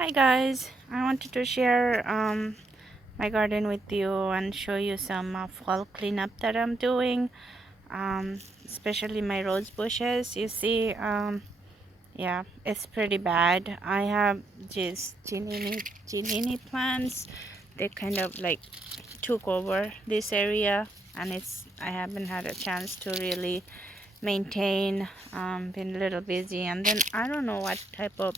Hi guys, I wanted to share my garden with you and show you some fall cleanup that I'm doing, especially my rose bushes. You see, yeah, it's pretty bad. I have just ginini plants. They kind of like took over this area, and I haven't had a chance to really maintain. Been a little busy, and then I don't know what type of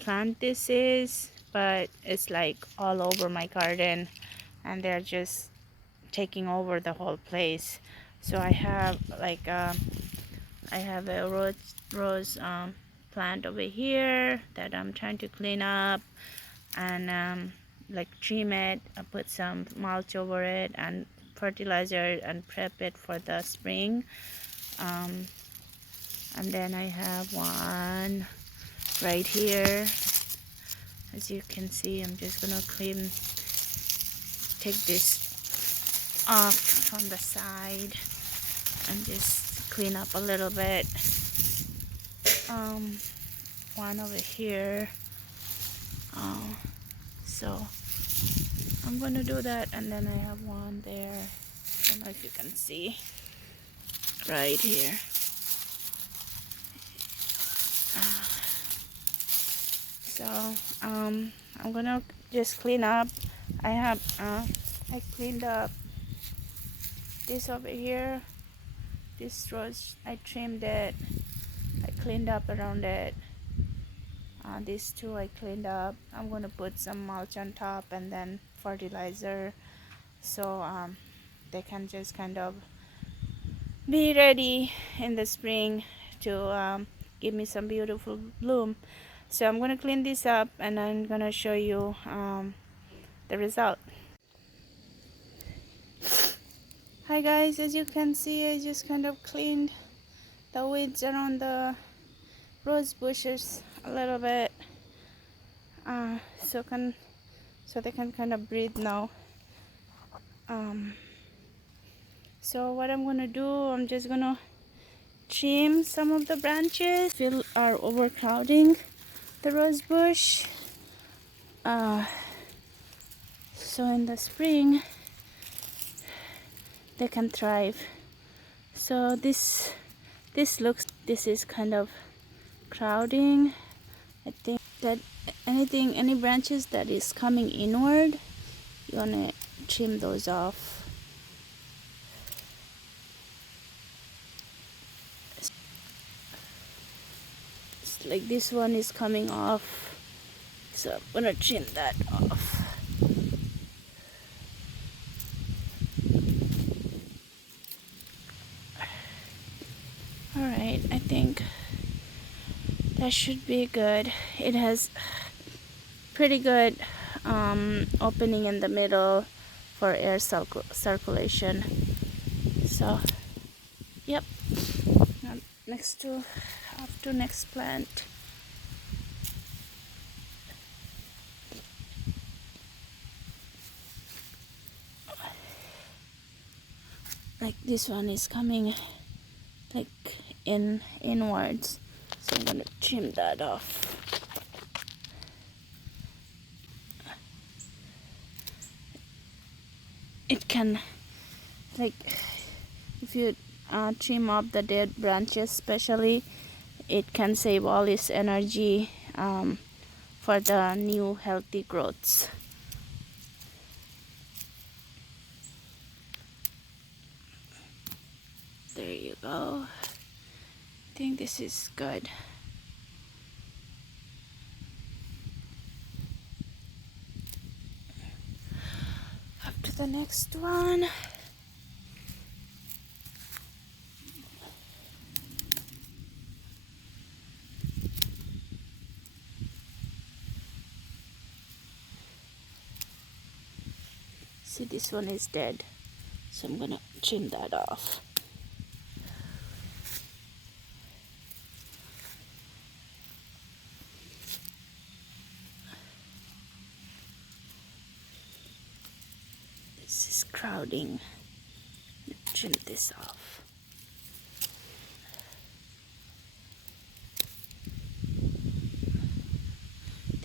plant this is, but it's like all over my garden, and they're just taking over the whole place. So I have like I have a rose plant over here that I'm trying to clean up and like trim it. I put some mulch over it and fertilizer and prep it for the spring. um, and then I have one right here. As you can see, I'm just gonna take this off from the side and just clean up a little bit. um One over here. So I'm gonna do that, and then I have one there. I don't know if you can see right here. So I'm gonna just clean up. I cleaned up this over here. This rose, I trimmed it. I cleaned up around it. These two I cleaned up. I'm gonna put some mulch on top and then fertilizer, so they can just kind of be ready in the spring to give me some beautiful bloom. So I'm gonna clean this up and I'm gonna show you the result. Hi guys, as you can see, I just kind of cleaned the weeds around the rose bushes a little bit, uh, so they can kind of breathe now. So what I'm gonna do, I'm just gonna trim some of the branches that are overcrowding the rose bush, so in the spring they can thrive. So this is kind of crowding. I think that any branches that is coming inward, you wanna trim those off. It's like this one is coming off, so I'm gonna trim that off. Alright, I think that should be good. It has pretty good opening in the middle for air circulation. So, yep. Now next plant. Like this one is coming like inwards, so I'm gonna trim that off. It can, like, if you trim off the dead branches especially, it can save all its energy for the new healthy growths. There you go. I think this is good. Up to the next one. See, this one is dead, so I'm gonna trim that off. This is crowding. Trim this off.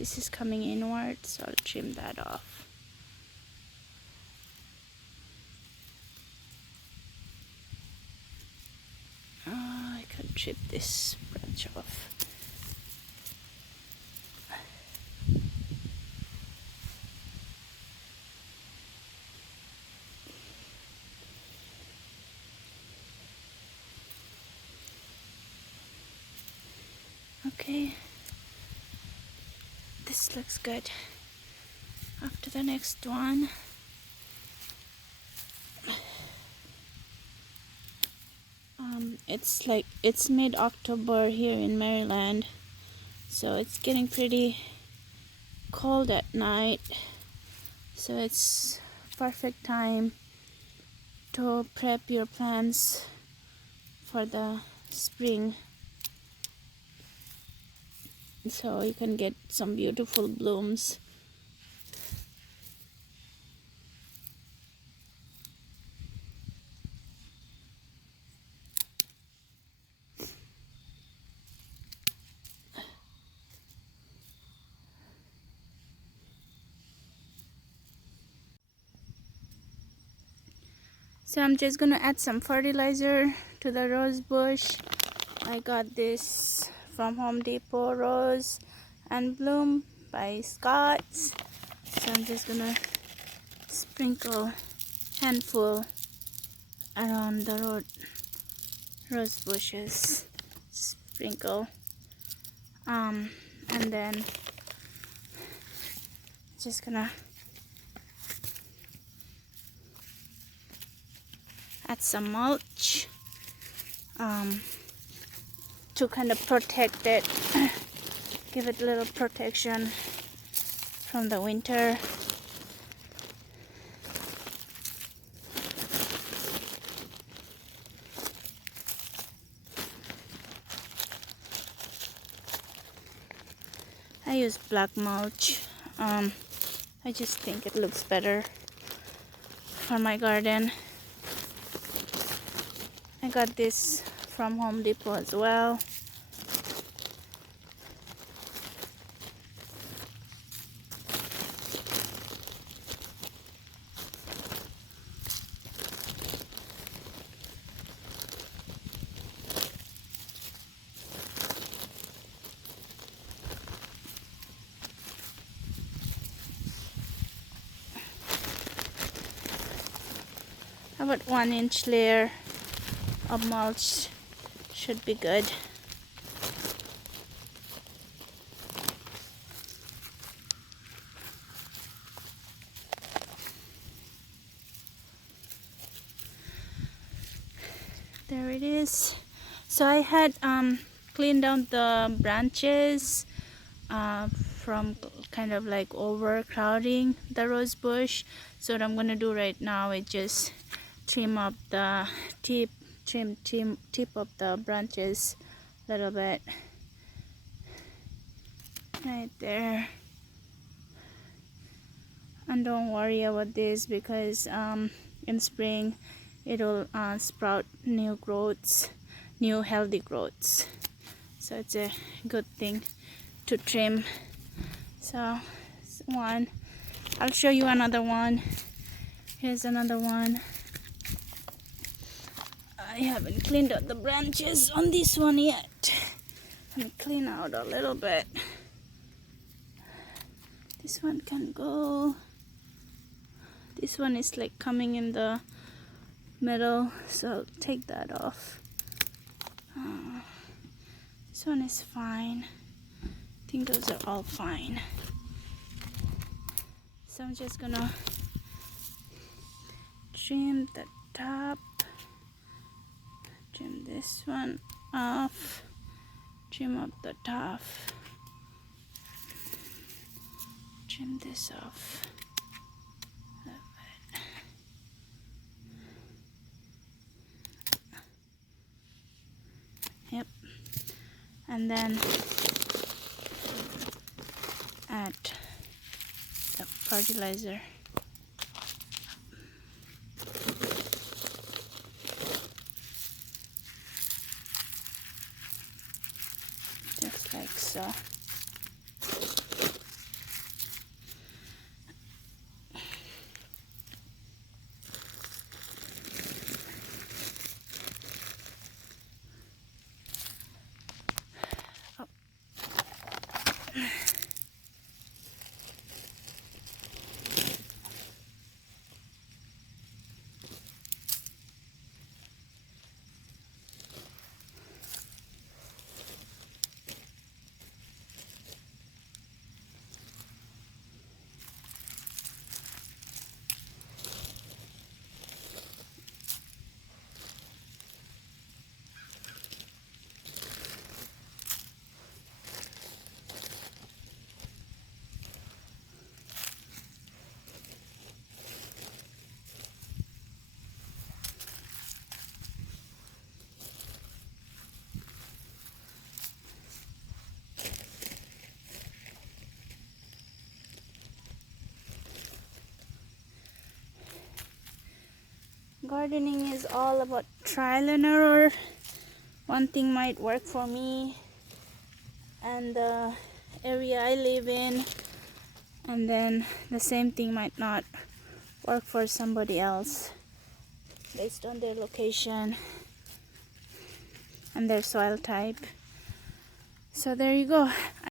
this is coming inward, so I'll trim that off. I can trim this branch off. Okay, this looks good. After the next one, it's mid-October here in Maryland, so it's getting pretty cold at night, so it's perfect time to prep your plants for the spring, so you can get some beautiful blooms. So I'm just gonna add some fertilizer to the rose bush. I got this from Home Depot, Rose and Bloom by Scott's. So I'm just gonna sprinkle handful around the rose bushes. Sprinkle, and then just gonna add some mulch to kind of protect it, give it a little protection from the winter. I use black mulch. I just think it looks better for my garden. I got this from Home Depot as well. About 1-inch layer of mulch should be good. There it is. So I had cleaned down the branches from kind of like overcrowding the rose bush. So what I'm gonna do right now is just trim up the tip of the branches a little bit right there. And don't worry about this, because in spring it'll sprout new growths, new healthy growths, so it's a good thing to trim. So one, I'll show you another one. Here's another one. I haven't cleaned out the branches on this one yet. Let me clean out a little bit. This one can go. This one is like coming in the middle, so I'll take that off. This one is fine. I think those are all fine. So I'm just gonna trim the top. Trim this one off, trim up the top, trim this off a little bit. Yep, and then add the fertilizer. Just like so. Gardening is all about trial and error. One thing might work for me and the area I live in, and then the same thing might not work for somebody else based on their location and their soil type. So there you go.